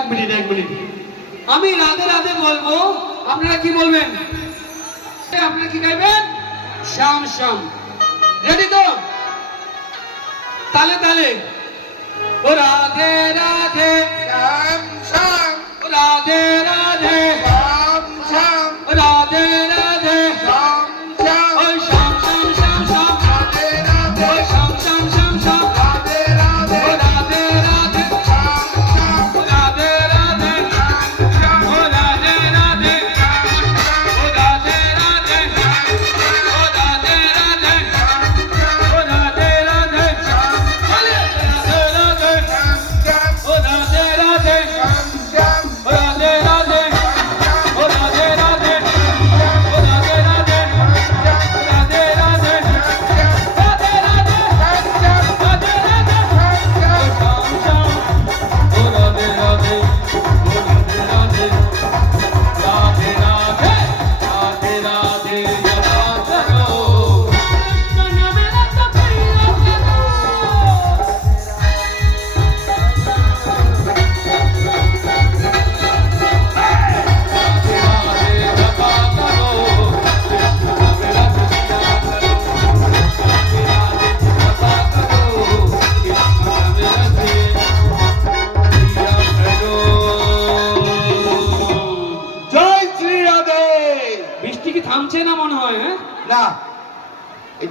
এক মিনিট এক মিনিট। আমি রাধে রাধে বলব, আপনারা কি বলবেন? আপনারা কি গাইবেন? শ্যাম শ্যাম। রেডি তো? তালে তালে। ও রাধে রাধে। শ্যাম শ্যাম।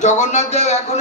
জগন্নাথ দেব এখন